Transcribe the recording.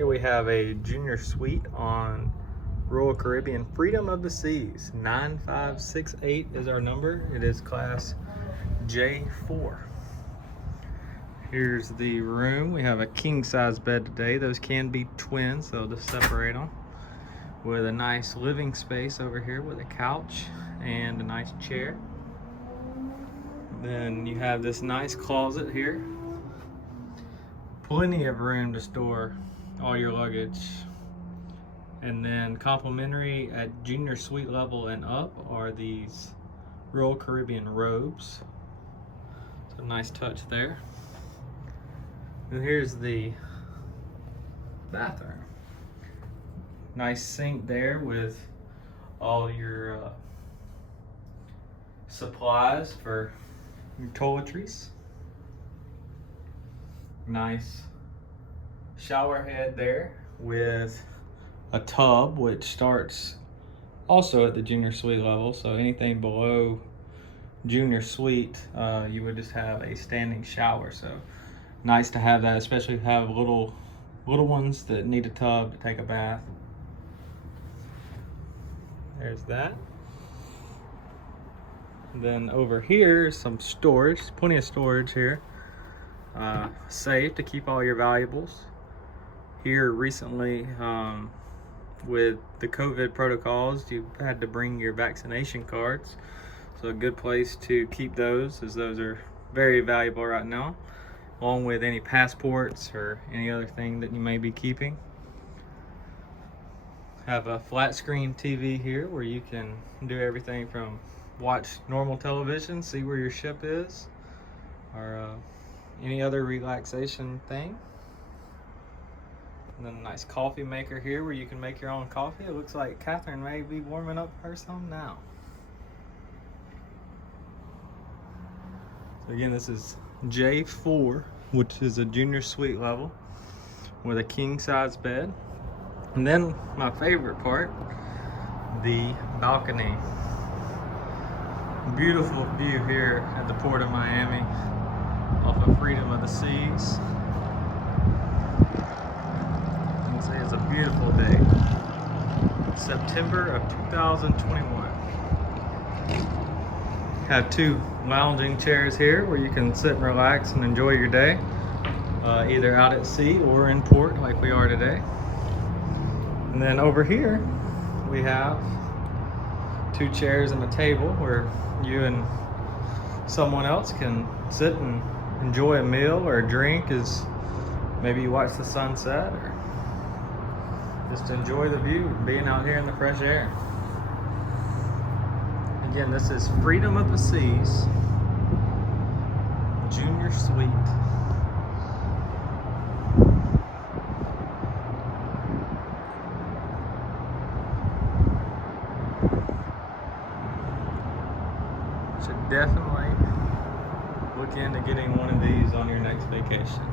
Here we have a junior suite on Royal Caribbean Freedom of the Seas. 9568 is our number. It is class J4. Here's the room. We have a king size bed today. Those can be twins, so they'll just separate them. With a nice living space over here with a couch and a nice chair. Then you have this nice closet here. Plenty of room to store all your luggage. And then complimentary at junior suite level and up are these Royal Caribbean robes. So nice touch there. And here's the bathroom. Nice sink there with all your supplies for your toiletries. Nice shower head there with a tub, which starts also at the junior suite level. So anything below junior suite, you would just have a standing shower. So nice to have that, especially if you have little ones that need a tub to take a bath. There's that. And then over here is some storage, plenty of storage here. Safe to keep all your valuables. Here recently, with the COVID protocols, you had to bring your vaccination cards. So a good place to keep those, as those are very valuable right now, along with any passports or any other thing that you may be keeping. Have a flat screen TV here where you can do everything from watch normal television, see where your ship is, or any other relaxation thing. And then a nice coffee maker here where you can make your own coffee. It looks like Catherine may be warming up her some now. So again, this is J4, which is a junior suite level with a king size bed. And then my favorite part, the balcony. Beautiful view here at the Port of Miami off of Freedom of the Seas. You can see it's a beautiful day. September of 2021. Have two lounging chairs here where you can sit and relax and enjoy your day, either out at sea or in port like we are today. And then over here we have two chairs and a table where you and someone else can sit and enjoy a meal or a drink as maybe you watch the sunset, or just enjoy the view of being out here in the fresh air. Again, this is Freedom of the Seas Junior Suite. Should definitely look into getting one of these on your next vacation.